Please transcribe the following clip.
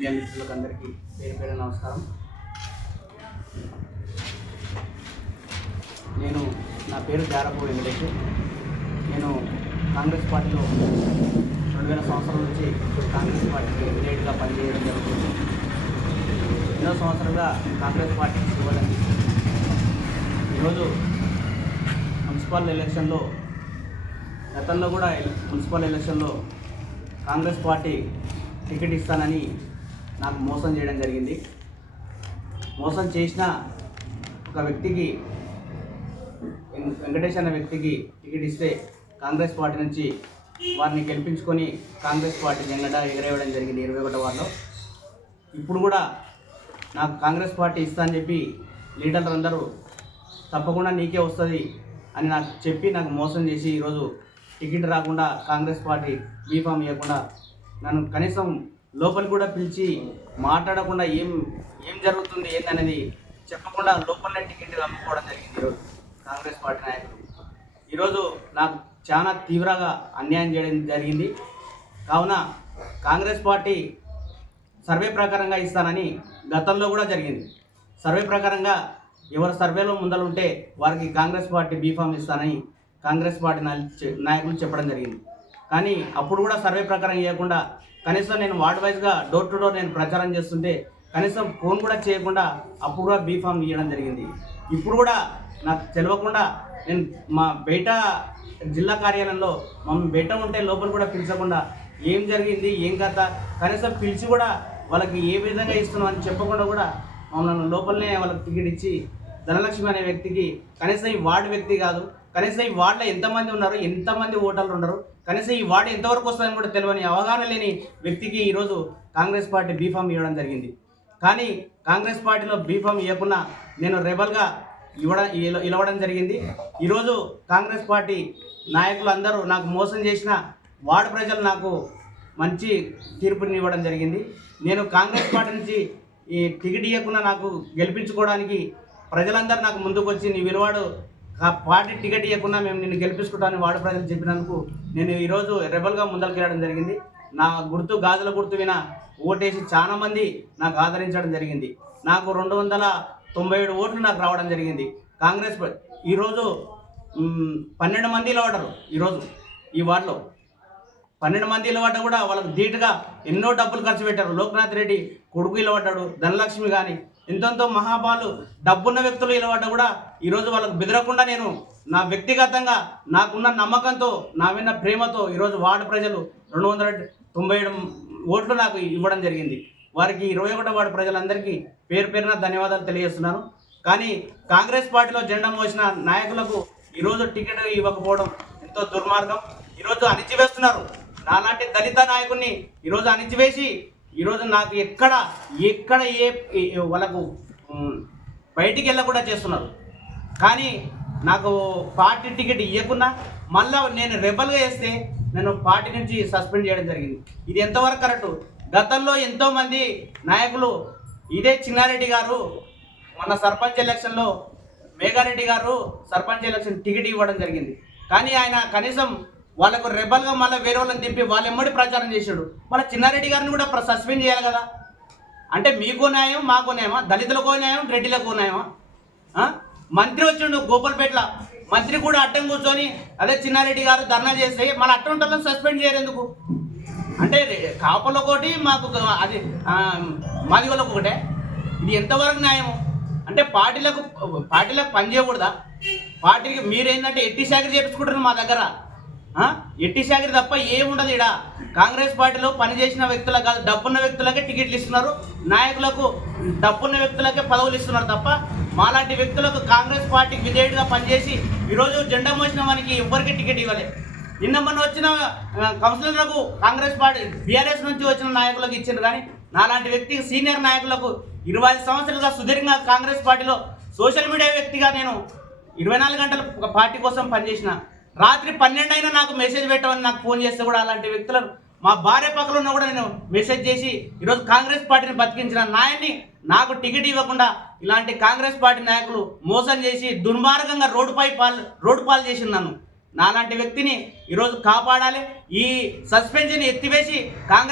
Media మిత్రులకు అందరికీ పేరు పేరు నమస్కారం. నా పేరు జారపూడి వెంకటేష్. నేను కాంగ్రెస్ పార్టీలో 2000 సంవత్సరం నుంచి కాంగ్రెస్ పార్టీకి ఎమ్మెల్యేగా పనిచేయడం జరుగుతుంది. ఎన్నో సంవత్సరాలుగా కాంగ్రెస్ పార్టీకి సేవలు అందిస్తుంది. ఈరోజు మున్సిపల్ ఎలక్షన్లో గతంలో కూడా మున్సిపల్ ఎలక్షన్లో కాంగ్రెస్ పార్టీ టికెట్ ఇస్తానని నాకు మోసం చేయడం జరిగింది. మోసం చేసిన ఒక వ్యక్తికి, వెంకటేష్ అనే వ్యక్తికి టికెట్ ఇస్తే కాంగ్రెస్ పార్టీ నుంచి వారిని గెలిపించుకొని కాంగ్రెస్ పార్టీ జెండా ఎగరేయడం జరిగింది 21వ వార్డులో. ఇప్పుడు కూడా నాకు కాంగ్రెస్ పార్టీ ఇస్తా అని చెప్పి లీడర్లు అందరూ తప్పకుండా నీకే వస్తుంది అని నాకు చెప్పి నాకు మోసం చేసి ఈరోజు టికెట్ రాకుండా కాంగ్రెస్ పార్టీ బీఫామ్ ఇవ్వకుండా నన్ను కనీసం లోపలికి కూడా పిలిచి మాట్లాడకుండా ఏం జరుగుతుంది ఏందనేది చెప్పకుండా లోపలనే టికెట్ అమ్ముకోవడం జరిగింది ఈరోజు కాంగ్రెస్ పార్టీ నాయకులు. ఈరోజు నాకు చాలా తీవ్రంగా అన్యాయం చేయడం జరిగింది. కావున కాంగ్రెస్ పార్టీ సర్వే ప్రకారంగా ఇస్తానని గతంలో కూడా జరిగింది. సర్వే ప్రకారంగా ఎవరు సర్వేలో ముందలుంటే వారికి కాంగ్రెస్ పార్టీ బీఫామ్ ఇస్తానని కాంగ్రెస్ పార్టీ నాయకులు చెప్పడం జరిగింది. కానీ అప్పుడు కూడా సర్వే ప్రకారం ఇవ్వకుండా కనీసం నేను వార్డ్ వైజ్గా డోర్ టు డోర్ నేను ప్రచారం చేస్తుంటే కనీసం ఫోన్ కూడా చేయకుండా అప్పుడు కూడా బీఫామ్ ఇవ్వడం జరిగింది. ఇప్పుడు కూడా నాకు తెలియకుండా నేను మా బయట జిల్లా కార్యాలయంలో మమ్మల్ని బయట ఉంటే లోపల కూడా పిలిచకుండా ఏం జరిగింది ఏం కథ కనీసం పిలిచి కూడా వాళ్ళకి ఏ విధంగా ఇస్తున్నాం అని చెప్పకుండా కూడా మమ్మల్ని లోపలనే వాళ్ళకి టికెట్ ఇచ్చి ధనలక్ష్మి అనే వ్యక్తికి, కనీసం ఈ వార్డు వ్యక్తి కాదు, కనీసం ఈ వార్డులో ఎంతమంది ఉన్నారు, ఎంతమంది ఓటర్లు ఉన్నారు, కనీసం ఈ వార్డు ఎంతవరకు వస్తుందని కూడా తెలియని అవగాహన లేని వ్యక్తికి ఈరోజు కాంగ్రెస్ పార్టీ బీఫామ్ ఇవ్వడం జరిగింది. కానీ కాంగ్రెస్ పార్టీలో బీఫామ్ ఇవ్వకుండా నేను రెబల్గా ఇవ్వడం జరిగింది. ఈరోజు కాంగ్రెస్ పార్టీ నాయకులు అందరూ నాకు మోసం చేసిన వార్డు ప్రజలు నాకు మంచి తీర్పుని ఇవ్వడం జరిగింది. నేను కాంగ్రెస్ పార్టీ నుంచి ఈ టికెట్ ఇవ్వకుండా నాకు గెలిపించుకోవడానికి ప్రజలందరూ నాకు ముందుకు వచ్చి నీ విలువాడు పార్టీ టికెట్ ఇవ్వకుండా మేము నిన్ను గెలిపించుకుంటామని వార్డు ప్రజలు చెప్పినందుకు నేను ఈరోజు రెబల్గా ముందరికి వెళ్ళడం జరిగింది. నా గుర్తు గాజుల గుర్తు విన ఓటేసి చాలామంది నాకు ఆదరించడం జరిగింది. నాకు 297 ఓట్లు నాకు రావడం జరిగింది. కాంగ్రెస్ ఈరోజు 12 మంది ఇలవడ్డారు. ఈరోజు ఈ వార్డులో 12 మంది ఇలవడ్డ కూడా వాళ్ళకు ధీటుగా ఎన్నో డబ్బులు ఖర్చు పెట్టారు. లోక్నాథ్ రెడ్డి కొడుకు ఇలవడ్డాడు, ధనలక్ష్మి కానీ ఎంతో మహాబాలు డబ్బున్న వ్యక్తులు ఇలవడ్డ కూడా ఈరోజు వాళ్ళకు బెదరకుండా నేను నా వ్యక్తిగతంగా నాకున్న నమ్మకంతో నా విన్న ప్రేమతో ఈరోజు వార్డు ప్రజలు 297 ఓట్లు నాకు ఇవ్వడం జరిగింది. వారికి 21వ వార్డు ప్రజలందరికీ పేరు పేరున ధన్యవాదాలు తెలియజేస్తున్నాను. కానీ కాంగ్రెస్ పార్టీలో జెండా మోసిన నాయకులకు ఈరోజు టికెట్ ఇవ్వకపోవడం ఎంతో దుర్మార్గం. ఈరోజు అణిచివేస్తున్నారు. నాలాంటి దళిత నాయకుడిని ఈరోజు అణిచివేసి ఈరోజు నాకు ఎక్కడ వాళ్ళకు బయటికి వెళ్ళకుండా చేస్తున్నారు. కానీ నాకు పార్టీ టికెట్ ఇవ్వకుండా మళ్ళీ నేను రెబల్గా వేస్తే నేను పార్టీ నుంచి సస్పెండ్ చేయడం జరిగింది. ఇది ఎంతవరకు కరెక్టు? గతంలో ఎంతోమంది నాయకులు ఇదే చిన్నారెడ్డి గారు మన సర్పంచ్ ఎలక్షన్లో మేఘారెడ్డి గారు సర్పంచ్ ఎలక్షన్ టికెట్ ఇవ్వడం జరిగింది. కానీ ఆయన కనీసం వాళ్ళకు రెబల్గా మళ్ళీ వేరే వాళ్ళని దింపి వాళ్ళు ఎమ్మడి ప్రచారం చేశాడు. మళ్ళీ చిన్నారెడ్డి గారిని కూడా సస్పెండ్ చేయాలి కదా. అంటే మీకు న్యాయం మాకు న్యాయమా? దళితులకో న్యాయం, రెడ్డిలకు న్యాయమా? మంత్రి వచ్చిండు గోపాల్పేటలో, మంత్రి కూడా అడ్డం కూర్చొని అదే చిన్నారెడ్డి గారు ధర్నా చేస్తే మళ్ళీ అట్ట ఉంటాను సస్పెండ్ చేయరు ఎందుకు? అంటే కాపులకు ఒకటి మాకు అది మాది వాళ్ళకు ఒకటే. ఇది ఎంతవరకు న్యాయము? అంటే పార్టీలకు పని చేయకూడదా? పార్టీకి మీరేంటంటే ఎట్టి శాఖలు చేపించుకుంటారు మా దగ్గర. ఎట్టి శాఖలు తప్ప ఏముండదు. ఇక్కడ కాంగ్రెస్ పార్టీలో పనిచేసిన వ్యక్తులకు కాదు, డబ్బున్న వ్యక్తులకే టికెట్లు ఇస్తున్నారు, నాయకులకు డబ్బున్న వ్యక్తులకే పదవులు ఇస్తున్నారు తప్ప మాలాంటి వ్యక్తులకు కాంగ్రెస్ పార్టీకి విధేయుడిగా పనిచేసి ఈరోజు జెండా మోసిన మనకి ఎవరికి టికెట్ ఇవ్వలేదు. నిన్న మొన్న వచ్చిన కౌన్సిలర్లకు కాంగ్రెస్ పార్టీ బీఆర్ఎస్ నుంచి వచ్చిన నాయకులకు ఇచ్చారు. కానీ నాలాంటి వ్యక్తికి సీనియర్ నాయకులకు 25 సంవత్సరాలుగా సుదీర్ఘంగా కాంగ్రెస్ పార్టీలో సోషల్ మీడియా వ్యక్తిగా నేను 24 గంటలు పార్టీ కోసం పనిచేసిన. రాత్రి 12 అయినా నాకు మెసేజ్ పెట్టమని నాకు ఫోన్ చేస్తే కూడా అలాంటి వ్యక్తులను మా భార్య పక్కన ఉన్నా కూడా నేను మెసేజ్ చేసి ఈరోజు కాంగ్రెస్ పార్టీని బతికించిన నాయన్ని నాకు టికెట్ ఇవ్వకుండా ఇలాంటి కాంగ్రెస్ పార్టీ నాయకులు మోసం చేసి దుర్మార్గంగా రోడ్డు పాలు చేసింది నన్ను. నాలాంటి వ్యక్తిని ఈరోజు కాపాడాలి. ఈ సస్పెన్షన్ ఎత్తివేసి కాంగ్రెస్